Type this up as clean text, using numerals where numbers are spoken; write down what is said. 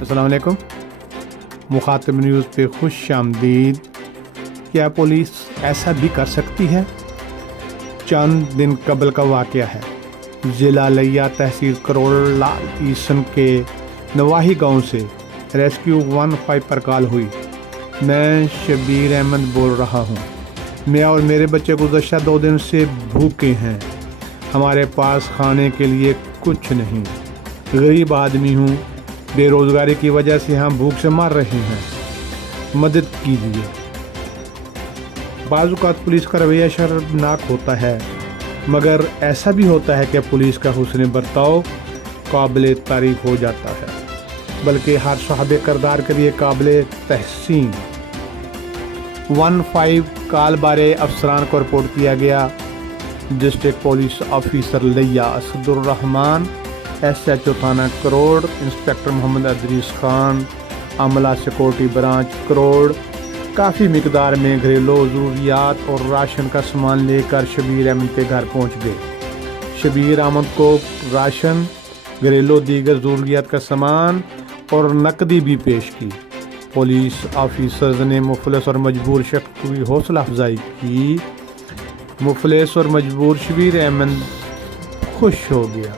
السلام علیکم۔ مخاطب نیوز پہ خوش آمدید۔ کیا پولیس ایسا بھی کر سکتی ہے؟ چند دن قبل کا واقعہ ہے۔ ضلع لیا تحصیل کروڑ لال ایسن کے نواحی گاؤں سے ریسکیو 15 پر کال ہوئی۔ میں شبیر احمد بول رہا ہوں۔ میں اور میرے بچے گزشتہ 2 دن سے بھوکے ہیں۔ ہمارے پاس کھانے کے لیے کچھ نہیں۔ غریب آدمی ہوں، بے روزگاری کی وجہ سے ہم بھوک سے مر رہے ہیں، مدد کیجیے۔ بعض اوقات پولیس کا رویہ شرمناک ہوتا ہے، مگر ایسا بھی ہوتا ہے کہ پولیس کا حسن برتاؤ قابل تعریف ہو جاتا ہے، بلکہ ہر صاحب کردار کے لیے قابل تحسین۔ 15 کال بارے افسران کو رپورٹ کیا گیا۔ ڈسٹرکٹ پولیس آفیسر لیا اسد الرحمان، SHO تھانہ کروڑ انسپکٹر محمد ادریس خان، عملہ سیکورٹی برانچ کروڑ کافی مقدار میں گھریلو ضروریات اور راشن کا سامان لے کر شبیر احمد کے گھر پہنچ گئے۔ شبیر احمد کو راشن، گھریلو دیگر ضروریات کا سامان اور نقدی بھی پیش کی۔ پولیس آفیسرز نے مفلس اور مجبور شخص کی حوصلہ افزائی کی۔ مفلس اور مجبور شبیر احمد خوش ہو گیا۔